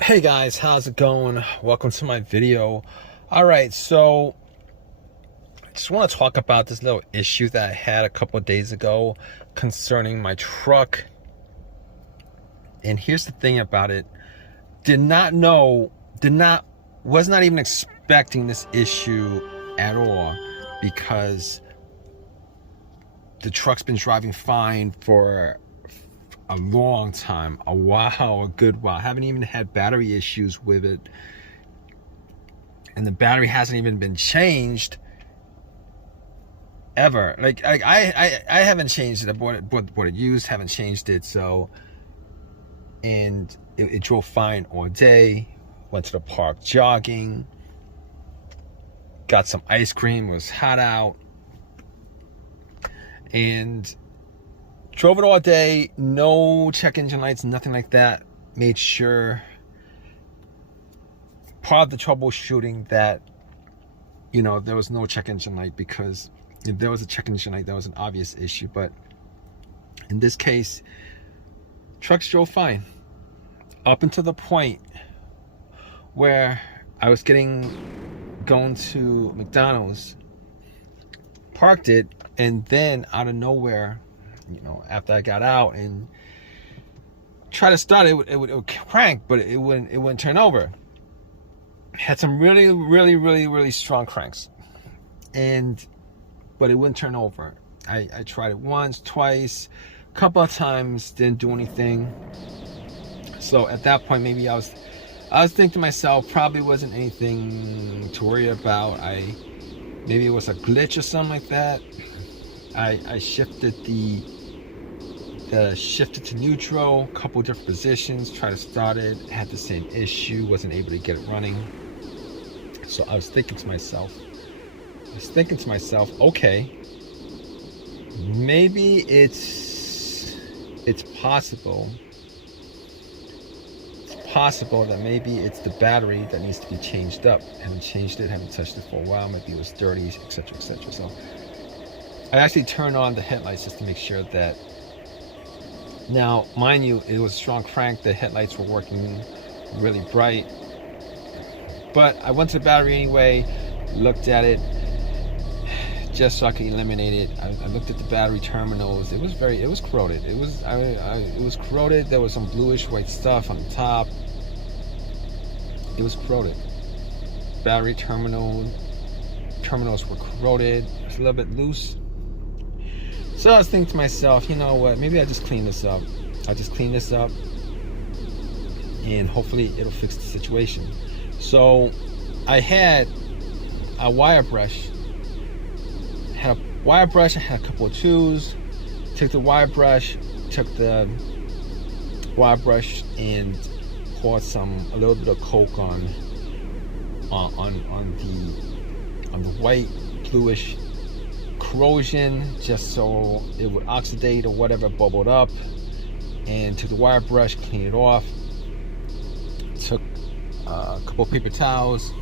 Hey guys, how's it going? Welcome to my video. Alright, so I just want to talk about this little issue that I had a couple of days ago concerning my truck. And here's the thing about it. Was not even expecting this issue at all, because the truck's been driving fine for a long time, a good while. I haven't even had battery issues with it, and the battery hasn't even been changed ever. I haven't changed it. I bought it used, haven't changed it. So, and it drove fine all day. Went to the park jogging, got some ice cream. It was hot out, and drove it all day, no check engine lights, nothing like that. Made sure, part of the troubleshooting, that, there was no check engine light, because if there was a check engine light, that was an obvious issue. But in this case, trucks drove fine. Up until the point where I was going to McDonald's, parked it, and then out of nowhere, after I got out and tried to start it, it would crank, but it wouldn't turn over. Had some really strong cranks, but it wouldn't turn over. I tried it once, twice, a couple of times, didn't do anything. So at that point, maybe I was thinking to myself, probably wasn't anything to worry about. Maybe it was a glitch or something like that. I shifted shifted to neutral, a couple different positions, tried to start it, had the same issue, wasn't able to get it running. So I was thinking to myself, okay, maybe it's possible that maybe it's the battery that needs to be changed up. Haven't changed it, haven't touched it for a while, maybe it was dirty, etc. So I actually turned on the headlights just to make sure that, now mind you, it was a strong crank, the headlights were working really bright, but I went to the battery anyway, looked at it just so I could eliminate it. I looked at the battery terminals. It was corroded. It was corroded. There was some bluish white stuff on the top. It was corroded. Battery terminals were corroded. It was a little bit loose. So I was thinking to myself, you know what, maybe I'll just clean this up. And hopefully it'll fix the situation. So I had a wire brush. I had a couple of tools. Took the wire brush and poured a little bit of Coke on the white bluish corrosion, just so it would oxidate or whatever bubbled up, and took the wire brush, cleaned it off, took a couple of paper towels,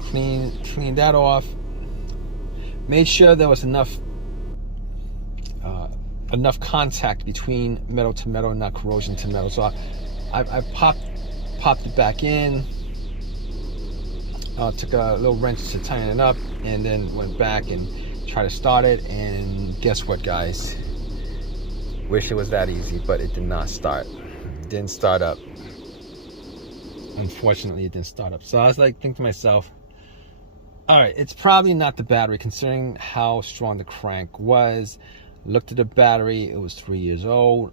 cleaned that off, made sure there was enough contact between metal to metal and not corrosion to metal. So I popped it back in, took a little wrench to tighten it up, and then went back and tried to start it. And guess what, guys? Wish it was that easy, but it did not start. It didn't start up. Unfortunately, it didn't start up. So I was thinking to myself, all right, it's probably not the battery, considering how strong the crank was. Looked at the battery, it was 3 years old.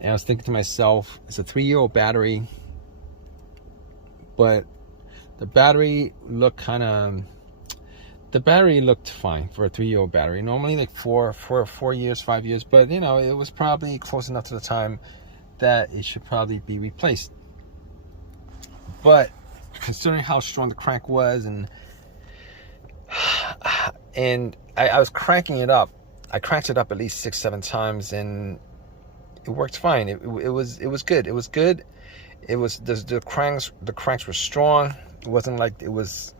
And I was thinking to myself, it's a 3-year-old battery, but the battery looked fine for a 3-year-old battery. Normally like 4 years, 5 years, but it was probably close enough to the time that it should probably be replaced. But considering how strong the crank was, and I was cranking it up. I cranked it up at least 6-7 times, and it worked fine. It was good. The cranks were strong. It wasn't like it was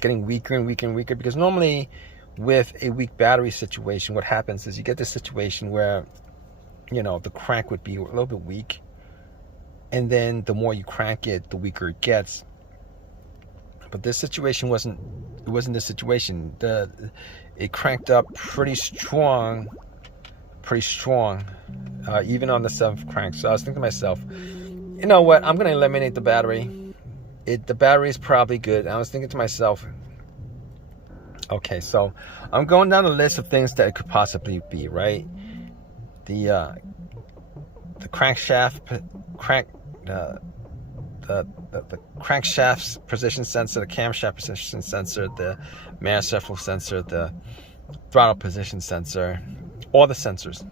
getting weaker and weaker, because normally with a weak battery situation, what happens is you get this situation where the crank would be a little bit weak, and then the more you crank it, the weaker it gets. But this situation wasn't this situation. It cranked up pretty strong, even on the 7th crank. So I was thinking to myself, you know what, I'm going to eliminate the battery. The battery is probably good. And I was thinking to myself, okay, so I'm going down the list of things that it could possibly be, right? The crankshaft, the crankshaft's position sensor, the camshaft position sensor, the manifold sensor, the throttle position sensor, all the sensors.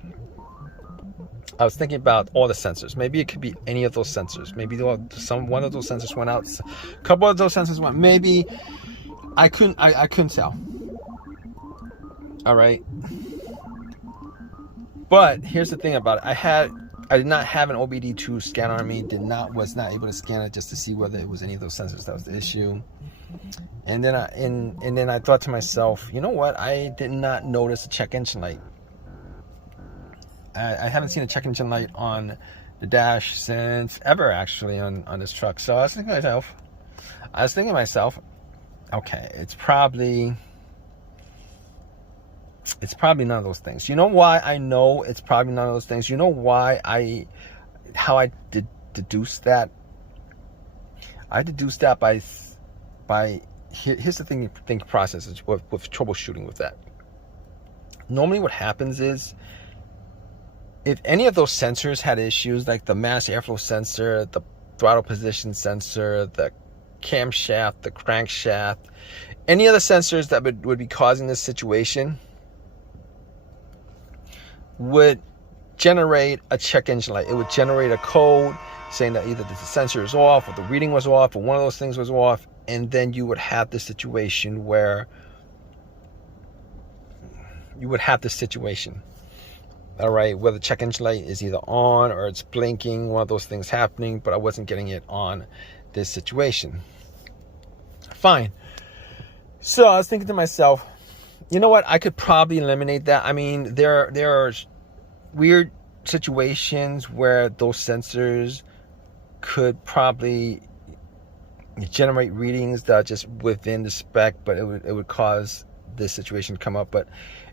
I was thinking about all the sensors. Maybe it could be any of those sensors. Maybe one of those sensors went out. A couple of those sensors went. Maybe I couldn't tell. All right. But here's the thing about it. I did not have an OBD2 scanner on me. Was not able to scan it just to see whether it was any of those sensors that was the issue. And then I thought to myself, you know what? I did not notice a check engine light. I haven't seen a check engine light on the dash since ever, actually, on this truck. So I was thinking to myself, okay, it's probably none of those things. You know why I know it's probably none of those things? You know why how I deduced that? I deduced that by here's the thing process is with troubleshooting with that. Normally what happens is, if any of those sensors had issues, like the mass airflow sensor, the throttle position sensor, the camshaft, the crankshaft, any of the sensors that would be causing this situation would generate a check engine light. It would generate a code saying that either the sensor is off, or the reading was off, or one of those things was off, and then you would have this situation where all right, where the check engine light is either on or it's blinking, one of those things happening, but I wasn't getting it on this situation. Fine. So I was thinking to myself, you know what, I could probably eliminate that. I mean, there are weird situations where those sensors could probably generate readings that are just within the spec, but it would cause this situation to come up. But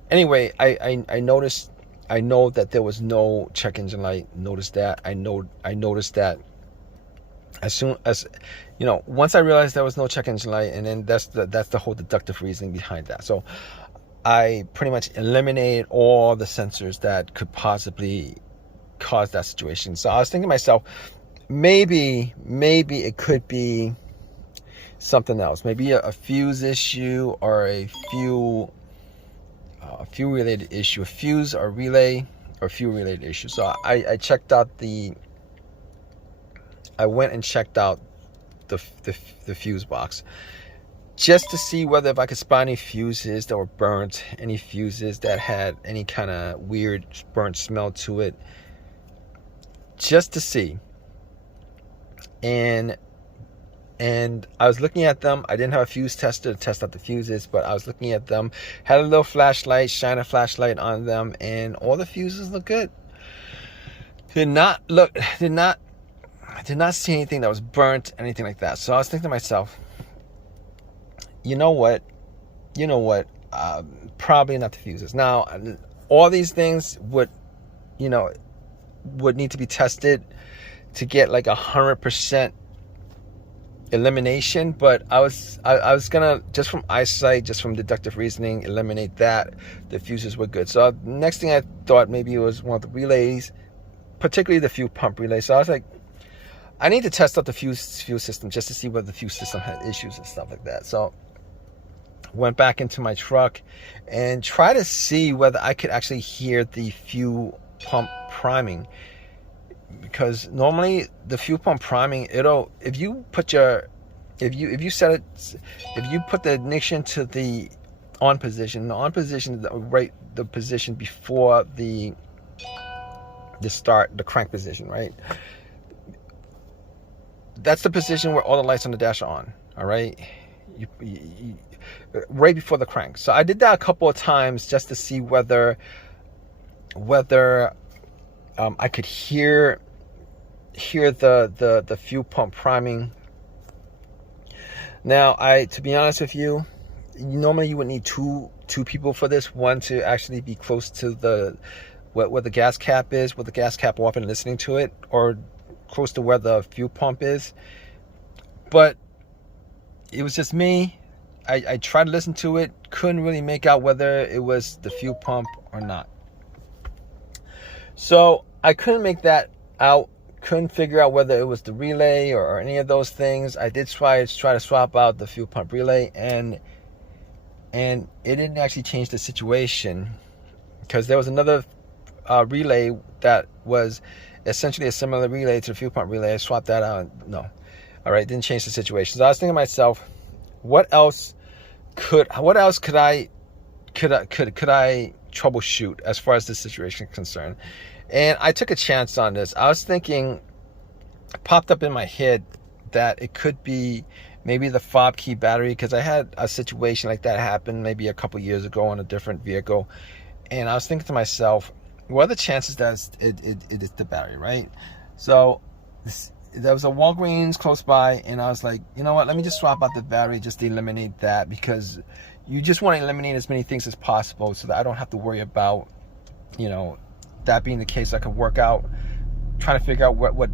anyway, I noticed. I know that there was no check engine light. Noticed that. I noticed that as soon as, once I realized there was no check engine light, and then that's the whole deductive reasoning behind that. So I pretty much eliminated all the sensors that could possibly cause that situation. So I was thinking to myself, maybe it could be something else. Maybe a fuse issue, or a fuel related issue, a fuse or relay or fuel related issue. So I went and checked out the fuse box just to see whether if I could spot any fuses that were burnt, any fuses that had any kind of weird burnt smell to it, just to see. And I was looking at them. I didn't have a fuse tester to test out the fuses, but I was looking at them, had a little flashlight, shine a flashlight on them, and all the fuses look good. Did not see anything that was burnt, anything like that. So I was thinking to myself, you know what, probably not the fuses. Now, all these things would need to be tested to get like 100% elimination, but I was gonna, just from eyesight, just from deductive reasoning, eliminate that. The fuses were good. So next thing I thought maybe it was one of the relays, particularly the fuel pump relay. So I was like, I need to test out the fuel system just to see whether the fuel system had issues and stuff like that. So went back into my truck and tried to see whether I could actually hear the fuel pump priming. Because normally the fuel pump priming, if you put the ignition to the on position, the position before the crank position, right? That's the position where all the lights on the dash are on. All right, right before the crank. So I did that a couple of times just to see whether I could hear hear the fuel pump priming. Now, to be honest with you, normally you would need two people for this. One to actually be close to the where the gas cap is, with the gas cap off and listening to it, or close to where the fuel pump is. But it was just me. I tried to listen to it, couldn't really make out whether it was the fuel pump or not. So I couldn't make that out. Couldn't figure out whether it was the relay or any of those things. I did try to swap out the fuel pump relay, and it didn't actually change the situation, because there was another relay that was essentially a similar relay to the fuel pump relay. I swapped that out. No, all right, didn't change the situation. So I was thinking to myself, what else could I troubleshoot as far as this situation is concerned? And I took a chance on this. I was thinking, it popped up in my head that it could be maybe the fob key battery, because I had a situation like that happen maybe a couple years ago on a different vehicle. And I was thinking to myself, what are the chances that it is the battery, right? So there was a Walgreens close by, and I was like, you know what, let me just swap out the battery, just to eliminate that, because you just want to eliminate as many things as possible so that I don't have to worry about, that being the case. I can work out, trying to figure out what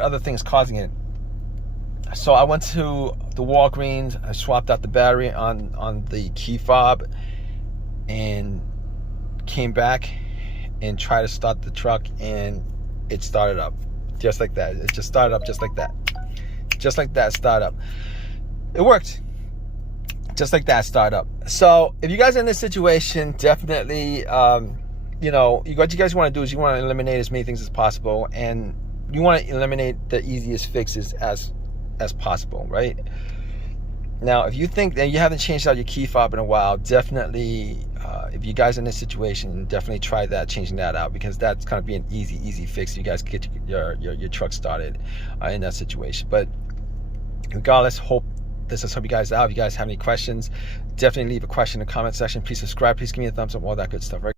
other things causing it. So I went to the Walgreens, I swapped out the battery on the key fob, and came back and tried to start the truck, and it started up just like that. It just started up just like that. Just like that, start up. It worked. Just like that, start up. So if you guys are in this situation, definitely, what you guys want to do is you want to eliminate as many things as possible, and you want to eliminate the easiest fixes as possible, right? Now, if you think that you haven't changed out your key fob in a while, definitely, if you guys are in this situation, definitely try that, changing that out, because that's going to be an easy fix. You guys get your truck started in that situation. But regardless, this has helped you guys out. If you guys have any questions, definitely leave a question in the comment section. Please subscribe. Please give me a thumbs up. All that good stuff, right?